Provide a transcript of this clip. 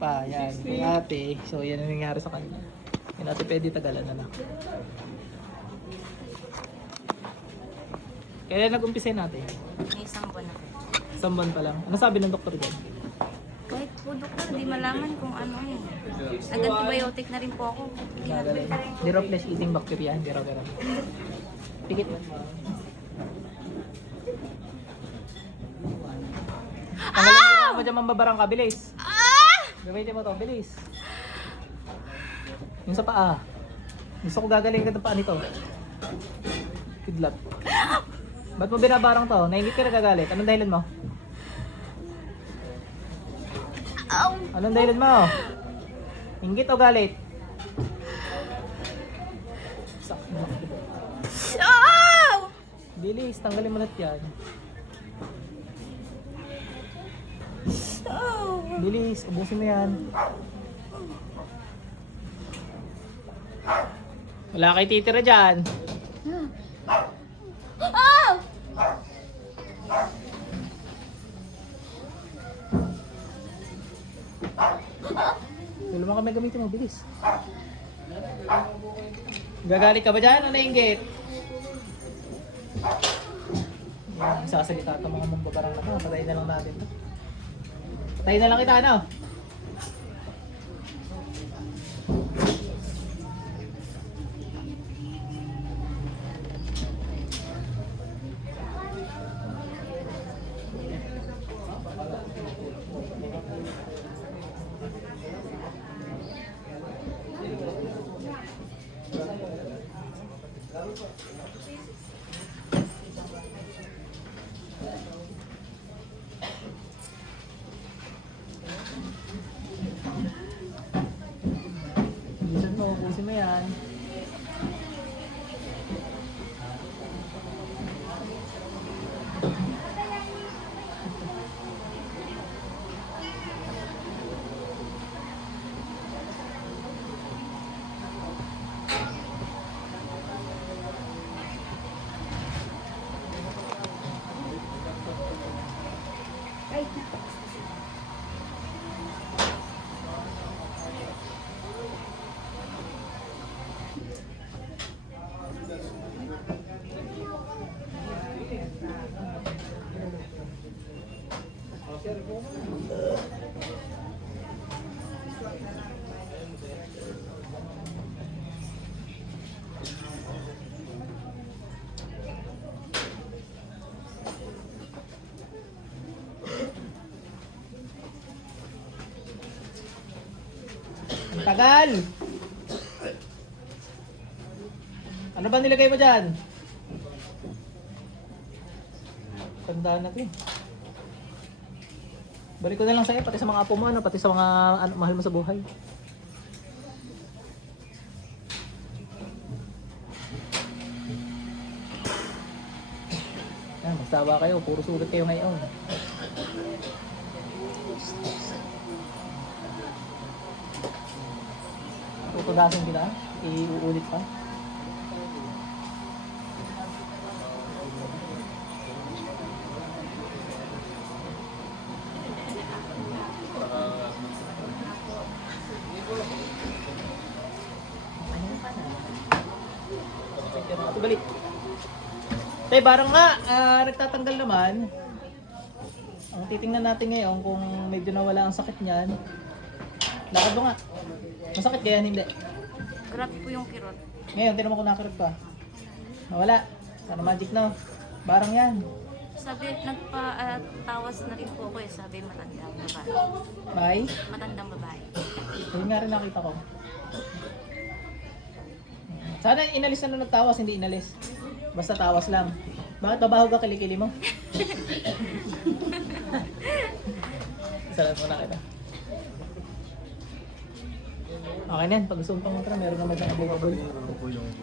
pa. Yan. Kay ate. So, yan ang nangyari sa kanya. Yan ate, pwede tagalan na lang. Kailan nag-umpisa natin? May isang buwan na po. Isang buwan pa lang. Ano sabi ng doktor dyan? Kahit po doktor, di malaman kung ano yun. Nag-antibiotic na rin po ako. Hindi na Magaling. Hindi raw flesh eating bacteria. Hindi raw ganun. Pikit mo. Tanggalin mo dyan mambabarang ka. Bilis. Gamitin mo to. Bilis. Yung sa paa. Gusto ko gagaling ka ng paa nito. Kidlat. Ba't mo binabarang to? Naingit ka nagagalit. Anong dahilan mo? Anong dahilan mo? Ingit o galit? Bilis, tanggalin mo lahat yan. Bilis, ubusin mo yan. Wala kay titira dyan. Tulungan kami gamitin mo, bilis. Gagalit ka ba dyan o nainggit? Yan, sasalita ito mga mambabarang na ito. Patayin na lang natin ito. Patayin na lang kita, ano? Bilisan mo, pusin mo yan. Ang tagal! Ano ba nilagay mo dyan? Tandaan natin. Balik ko na lang sa'yo, pati sa mga apo mo, ano, pati sa mga mahal mo sa buhay. Yan, magsawa kayo, puro sugat kayo ngayon. Tutugasin kita, iuulit pa. Balik. Tay, barang nga, nagtatanggal naman. Ang titingnan natin ngayon kung medyo nawala ang sakit niyan. Lakad mo nga. Masakit kaya hindi? Grabe po yung kirot. Ngayon, tinan mo kung nakirot pa. Nawala. Sana magic na. Barang yan. Sabi, nagpa-tawas na rin po ako eh. Sabi, matandang babae. Bye. Matandang babae. Yun nga rin nakita ko. Sana inalis na nung nagtawas, hindi inalis. Basta tawas lang. Bakit babaho ka kilikili mo? Salat mo na kita. Okay na yan, pag gusto mo pang meron naman siyang abog-abog.